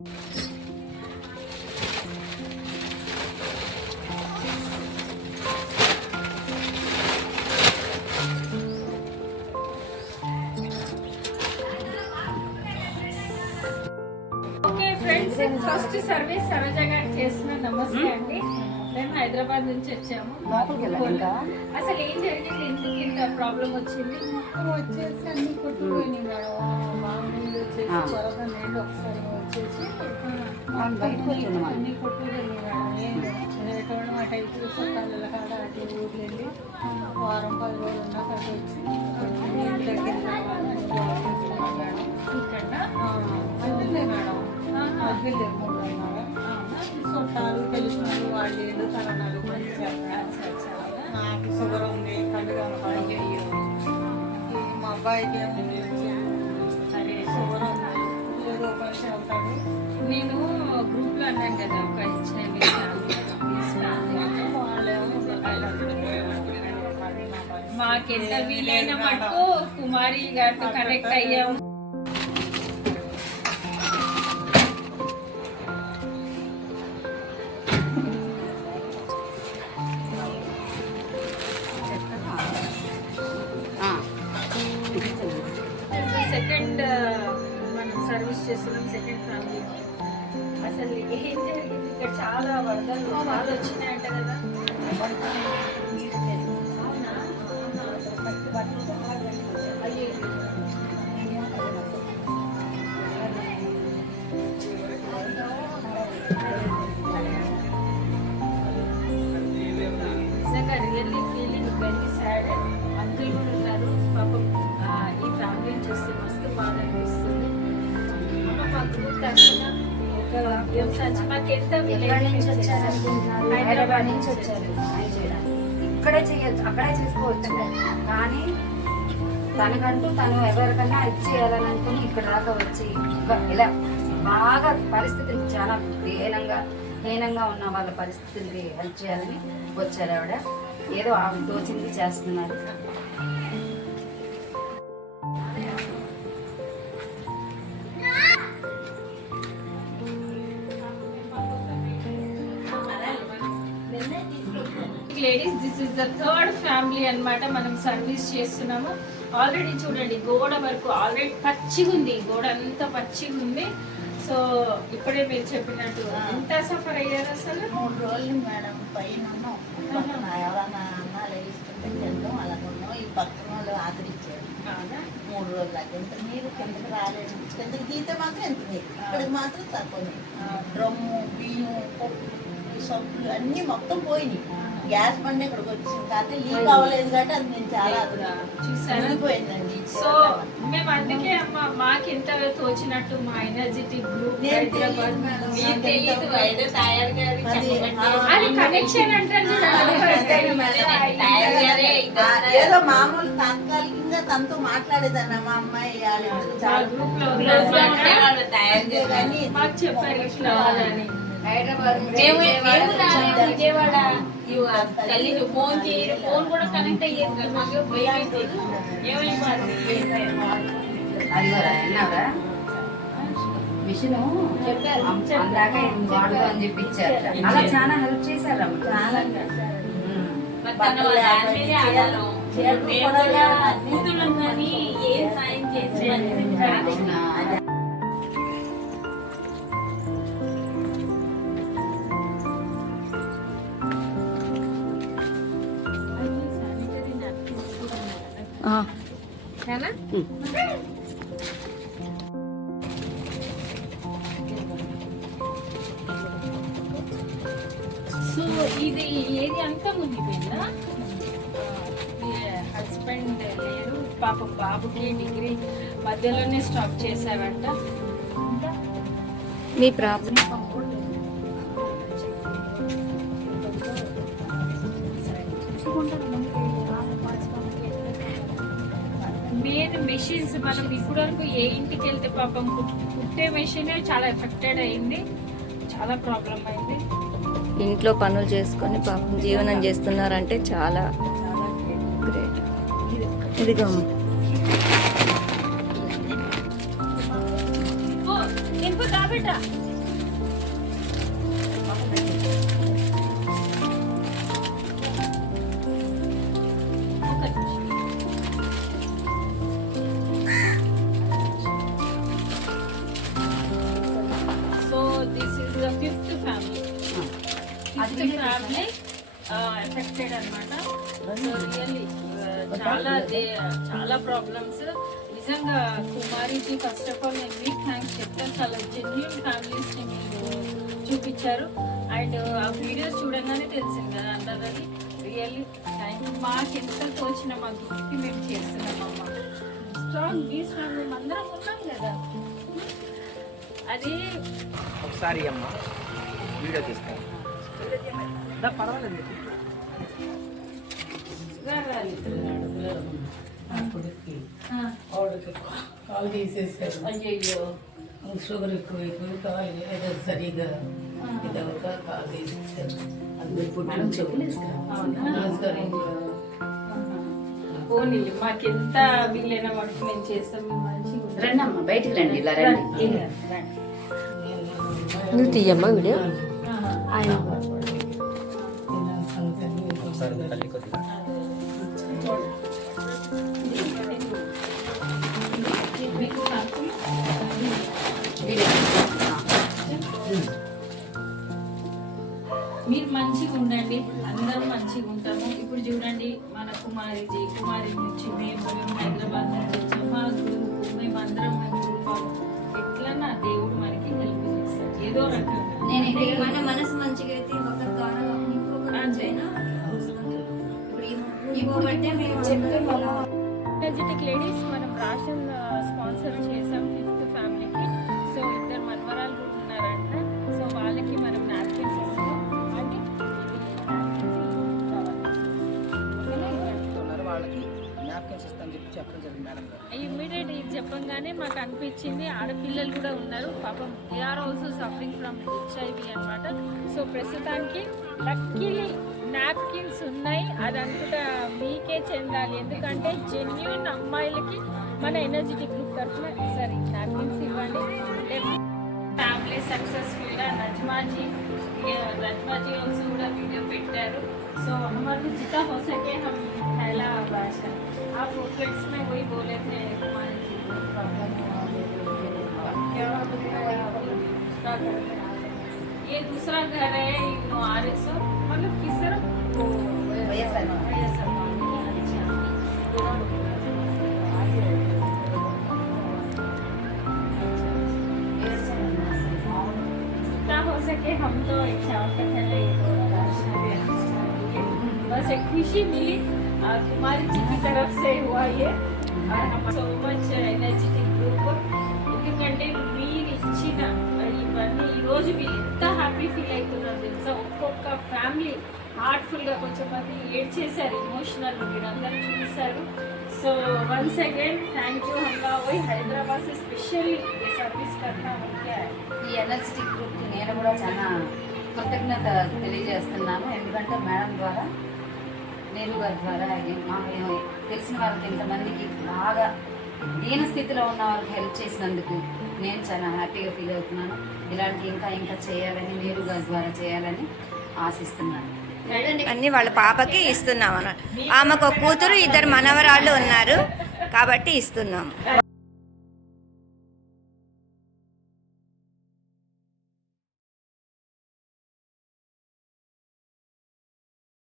Okay friends, first service Saroja గారు చేసిన నమస్తే అండి. మేము హైదరాబాద్ నుంచి వచ్చాము. అసలు ఏం జరిగింది, ఎందుకు ఇంత ప్రాబ్లం వచ్చింది? వచ్చేసి అన్ని కొట్టుకుపోయినాయి మేడం. మామూలు వచ్చేసి త్వరగా నీళ్ళు ఒకసారి వచ్చేసి అన్ని కొట్టుకుపోయినాయి మేడం. ఎటువంటి మాట అయితే చుట్టాల కాడ అటు ఊర్లు వెళ్ళి వారం 10 రోజులు ఉన్నాక అటు వచ్చి నీళ్ళు తగ్గిన తర్వాత మేడం ఇక్కడ అదే మేడం అగ్గిలు 3 అన్నారు. చుట్టాలు తెలిసిన వాళ్ళు ఏదో కరోనాలు నాకు షుగర్ ఉంది, కళ్ళు కనపడి మా అబ్బాయికి సరే షుగర్ ఉంది, ఏదో పని వెళ్తాడు. నేను గ్రూప్ లో అన్నాను కదా, ఒక హెచ్ఐవి మాకెంత వీలైన మటుకు కుమారి గారితో కనెక్ట్ అయ్యాము. సెకండ్ మనం సర్వీస్ చేస్తున్నాం సెకండ్ ఫ్యామిలీకి. అసలు ఏం జరిగింది ఇక్కడ? చాలా వరదలు బాగా వచ్చినాయంట కదా. అవునా? అయ్యో, నిజంగా really feeling very sad. Uncle కూడా ఉన్నారు పాపం. ఈ ఫ్యామిలీని చూస్తే మస్తు బాగా అనిపిస్తుంది. మా గ్రూప్ తరఫున ఒక వ్యవసాయం మాకు ఎంత హైదరాబాద్ నుంచి వచ్చారు. ఇక్కడే చేయొచ్చు, అక్కడే చేసుకోవచ్చు, కానీ తనకంటూ తను ఎవరికన్నా ఇచ్చేయాలని అనుకుని ఇక్కడ దాకా వచ్చి ఇలా బాగా పరిస్థితులు చాలా హీనంగా ఉన్న వాళ్ళ పరిస్థితులకి హెల్ప్ చేయాలని వచ్చారు. ఆవిడ ఏదో ఆవిడ తోచింది చేస్తున్నారు. Ladies, this is the third family అన్నమాట. మనం సర్వీస్ చేస్తున్నాము. ఆల్రెడీ చూడండి గోడ వరకు ఆల్రెడీ పచ్చిగా ఉంది, గోడ అంతా పచ్చిగా ఉంది. సో ఇప్పుడే మీరు చెప్పినట్టు ఎంత సఫర్ అయ్యారు అసలు? 3 రోజులు మేడం. పైన ఎవరన్నా అన్నాలు వేస్తుంటే తింటాం అలా ఉన్నాం. ఈ పక్కన వాళ్ళు ఆదరించారు 3 రోజులు. ఎంత నీరు కిందకి రాలేదు, కిందకి గీతే మాత్రం ఎంత నీరు, ఇక్కడికి మాత్రం తక్కువ. డ్రమ్ము, బియ్యం, పప్పు, సబ్బులు అన్నీ మొత్తం పోయినాయి. గ్యాస్ బండి ఇక్కడికి వచ్చింది కాబట్టి లీక్ అవ్వలేదు కాబట్టి అది నేను చాలా చూసానండి. సో మేము అందుకే అమ్మ మాకు ఎంత తోచినట్టు మా ఎనర్జెటిక్ గ్రూప్ అది కనెక్షన్ అంటారు. ఏదో మామూలు తాత్కాలికంగా తనతో మాట్లాడేదాన్ని మా అమ్మాయి గ్రూప్ లో మాకు చెప్పారు ఇట్లా అని. విజయవాడ తల్లి ఫోన్ చేయరు, ఫోన్ కూడా కనెక్ట్ అయ్యేది కదా. మాకు మిషన్ చెప్పారు అందాక వాడు అని చెప్పి ఇచ్చారు. అలా చాలా హెల్ప్ చేశారు. చాలా ఏం సాయం చేసి సో ఇది ఏది అంతా మునిగిపోయిందా? హస్బెండ్ లేరు, పాపం బాబుకి డిగ్రీ మధ్యలోనే స్టాప్ చేశారంట. మీ ప్రాబ్లం మెయిన్ మెషిన్స్ మనం ఇప్పుడు వరకు ఏ ఇంటికి వెళ్తే పాపం కుట్టే మెషిన్ చాలా ఎఫెక్టెడ్ అయింది, చాలా ప్రాబ్లం అయింది. ఇంట్లో పనులు చేసుకొని పాపం జీవనం చేస్తున్నారంటే చాలా గ్రేట్. ఇదిగో ఇంకో దాబెట్ట ఫ్యామిలీ ఎఫెక్టెడ్ అనమాట. సో రియల్లీ చాలా ప్రాబ్లమ్స్. నిజంగా కుమారిజీ ఫస్ట్ ఆఫ్ ఆల్ నేను మీకు థ్యాంక్స్ చెప్తాను. చాలా జెన్యూన్ ఫ్యామిలీస్ని మీరు చూపించారు. అండ్ ఆ వీడియోస్ చూడంగానే తెలిసింది కదా అందరిది. Really thank you. మాకు ఎంత తోచిన మా గిఫ్ట్ మేము చేస్తున్నాం అమ్మ. స్ట్రాంగ్ బీ స్ట్రాంగ్ మేము అందరం ఉన్నాం కదా. అది ఒకసారి అమ్మ వీడియో తీస్తాను. పర్వాలేదు. కాలు తీసేసారు. అయ్యో షుగర్ ఎక్కువైపోయి కాలు ఏదో సరిగా ఇదవక కాలు తీసేసారు. అందరు పోనీ మాకెంత వీలైన వరకు మేము చేస్తాం. మంచిగా రండి అమ్మ, బయటికి రండి, ఇలా రండి. నువ్వు తీయమ్మా వీడియో. ఆయన ఒకసారి తల్లి కొద్దిగా మీరు మంచిగా ఉండండి, అందరూ మంచిగా ఉంటాము. ఇప్పుడు చూడండి మన కుమారి నుంచి మేము హైదరాబాద్ నుంచి వచ్చాము. మా గ్రూప్ మేమందరం ఎట్లా నా దేవుడు మనకి హెల్ప్ చేస్తాడు ఏదో రకంగా. మన మనసు మంచిగా అయితే ఒకరి ద్వారా ఎనర్జెటిక్ లేడీస్ మనం రాషన్ స్పాన్సర్ చేసాం 5th ఫ్యామిలీకి. సో 2 మనవరాలు కూడా ఉన్నారంట. సో వాళ్ళకి మనం నాప్కిన్స్ ఇస్తాం. అంటే వాళ్ళకి జ్ఞాపకం ఇస్తాను చెప్పి చెప్పడం జరిగింది మేడం గారు. ఇమ్మీడియట్ ఇది చెప్పంగానే మాకు అనిపించింది ఆడపిల్లలు కూడా ఉన్నారు పాపం. They are also suffering from HIV అనమాట. సో ప్రస్తుతానికి లక్కీలీ నాప్కిన్స్ ఉన్నాయి. అదంతా మీకే చెందాలి, ఎందుకంటే జెన్యూన్ అమ్మాయిలకి మన ఎనర్జెటిక్ గ్రూప్ తరఫున సరే నాప్కిన్స్ ఇవ్వండి. ఫ్యామిలీ సక్సెస్ఫుల్గా నజ్మాజీ ఆల్సో కూడా వీడియో పెట్టారు. సో हमारे जितना हो सके हम फैला भाषा आप फ्लेट्स में वही बोले थे कुमार जी ये दूसरा घर है RS मतलब किस तरह जितना हो सके हम तो इच्छा पहले बस एक खुशी मिली कुमारी जी की तरफ से हुआ ये. और हम సో మచ్ ఎనర్జెటిక్ గ్రూప్. ఎందుకంటే మీరు ఇచ్చిన ఇవన్నీ ఈరోజు మీరు ఎంత హ్యాపీ ఫీల్ అవుతున్నారు తెలుసా. ఒక్కొక్క ఫ్యామిలీ హార్ట్ఫుల్గా కొంచెం మంది ఏడ్చేశారు, ఇమోషనల్ మీరందరూ చూపిస్తారు. So once again thank you. हमका वही हैदराबाद से स्पेशली ये सर्विस करना हो गया है. ఈ ఎనర్జెటిక్ గ్రూప్కి నేను కూడా చాలా కృతజ్ఞత తెలియజేస్తున్నాను. ఎందుకంటే మేడం ద్వారా, నేను గారి ద్వారా మాకు తెలిసిన వాళ్ళకి ఇంతమందికి బాగా దీన స్థితిలో ఉన్న వాళ్ళకి హెల్ప్ చేసినందుకు నేను చాలా హ్యాపీగా ఫీల్ అవుతున్నాను. ఇలాంటి ఇంకా చేయాలని, నేను గారి ద్వారా చేయాలని ఆశిస్తున్నాను. అన్ని వాళ్ళ పాపకి ఇస్తున్నాం అన్నమాట. ఆమెకు ఒక కూతురు 2 మనవరాళ్ళు ఉన్నారు కాబట్టి ఇస్తున్నాము.